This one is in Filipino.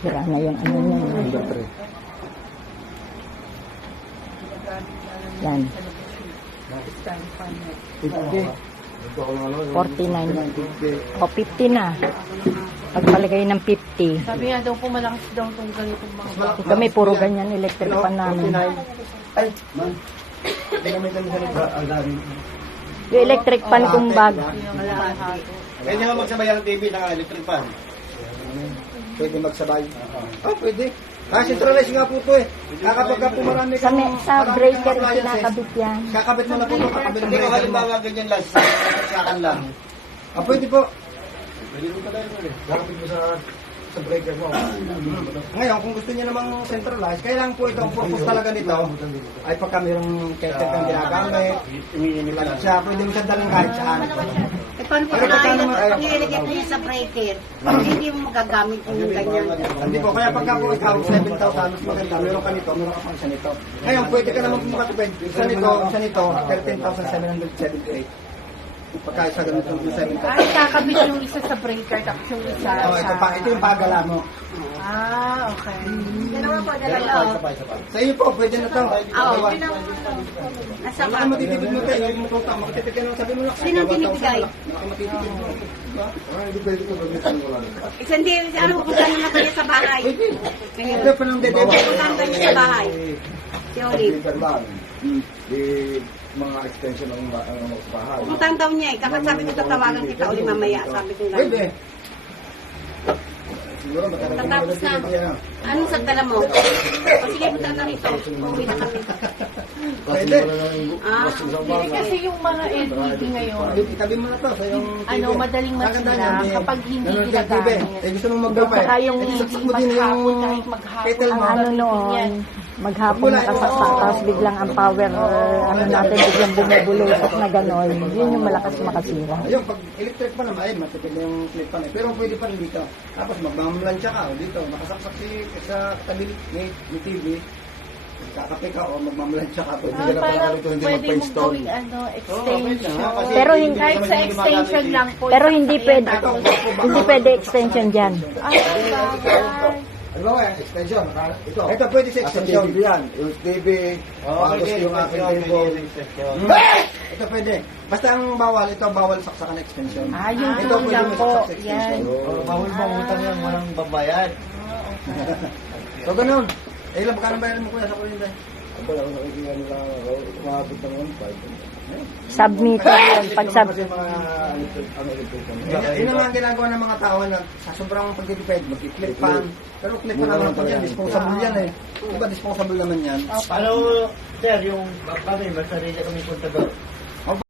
Sira na yung ano niya. Yan. 49. O, 50 na. Pagpalagay ng 50. Sabi nga daw po malakas daw itong ganitong mga Kami puro ganyan electric pan namin. Ay, man. Hindi naman kami sa Yung electric pan kung bag. Pwede nga magsabay ang TV ng electric fan. Pwede magsabay? Oh, pwede. Centralize nga po ito eh. Kakapag ka po marami Sa, sa breaker kinakabit yan. kakabit mo na po ito. Kakabit mo na halimbawa ganyan lang. Sakan lang. Ah, pwede po. Pwede mo pa tayo. Kakabit mo sa breaker mo. Ngayon, kung gusto niyo namang centralize, kailangan po ito, ang purpose talaga nito, ay pagka mayroong kettle kang ginagamit, umiinit siya, pwede mo siya dalang kahit saan. Eh, paano pa kaya nilagay ko niya sa breaker? Hindi mo magagamit yung ganyan. Hindi po, kaya pagka po ikaw, 7,000, mas maganda, meron ka nito, meron ka pang isa nito. Ngayon, pwede ka naman pumakatupid, isa nito, 13,778. Pagka isa ganito yung 7,000. Ay, kakabit yung isa sa breaker tapos yung isa Oh, ito yung pagala mo. Ah, okay. Dalawa po, dalawa. Sa iyo po, pwede na to. Oo. Nasa Baka matitipid mo tayo, yung matuta, makatipid ka naman, sabi mo na. Sinong tinitigay? Baka matitipid mo. Hindi pwede ko gamitin ko lang. Isang di, ano, pupunta na lang kanya sa bahay. Kaya, Ito pa nang dede. pupunta na kanya sa bahay. Si Olive. Di mga extension ng bahay. Pupunta daw niya eh. Kakasabi ko tatawagan kita uli mamaya. Sabi ko Pwede. lang. Tatapos na. Anong sa dala mo? O sige, punta na rito. Uwi na kami. Pwede. Ah, Hindi kasi yung mga LED ngayon, Itabi mo na to sa yung TV. ano, madaling masira kapag hindi ginagamit. Gusto mong magdapa eh. Saka yung Saksak mo din yung maghapon kahit maghapon. kettle mo. Ang ano noon, maghapon nakasaksak, tapos biglang ang power, ano natin, biglang bumubulosok na gano'n. Yun yung malakas makasira. Ayun, pag electric pa naman, ay matipid na yung flip pan eh. Pero pwede pa rin dito. Tapos magmamlansya ka, o dito, nakasaksak sa tabi ni TV. Kakape ka o magmamlansya ka. Pwede ka na pala Parang rito, hindi pwede mong magpa-install. gawing ano, extension. Pero hindi- Kahit sa extension lang po. Pero hindi pwede extension dyan. Ay, bagay. Ano ba yan? Extension. Ito. Ito pwede sa Nasa extension. TV yan. Yung TV. Tapos yung aking table. Ito pwede. Basta ang bawal, ito bawal saksakan na extension. Ah, yung Ito tool pwede lang mo po. saksak sa extension. Yan. Bawal mangutang yan. Walang babayad. So ganun. Eh, ilan magkano bayaran mo kuya sa kuryente? Ako lang nakikita nila. Umabot ng 1.5. Submeter yun. Pag sub, Kasi mga electric. Yun naman ang ginagawa ng mga tao na sa sobrang pagtitipid, mag-flip pan. Pero flip pan naman po yan, disposable yan eh. Diba disposable naman yan? Paano, sir, yung kami, basta rin kami punta doon.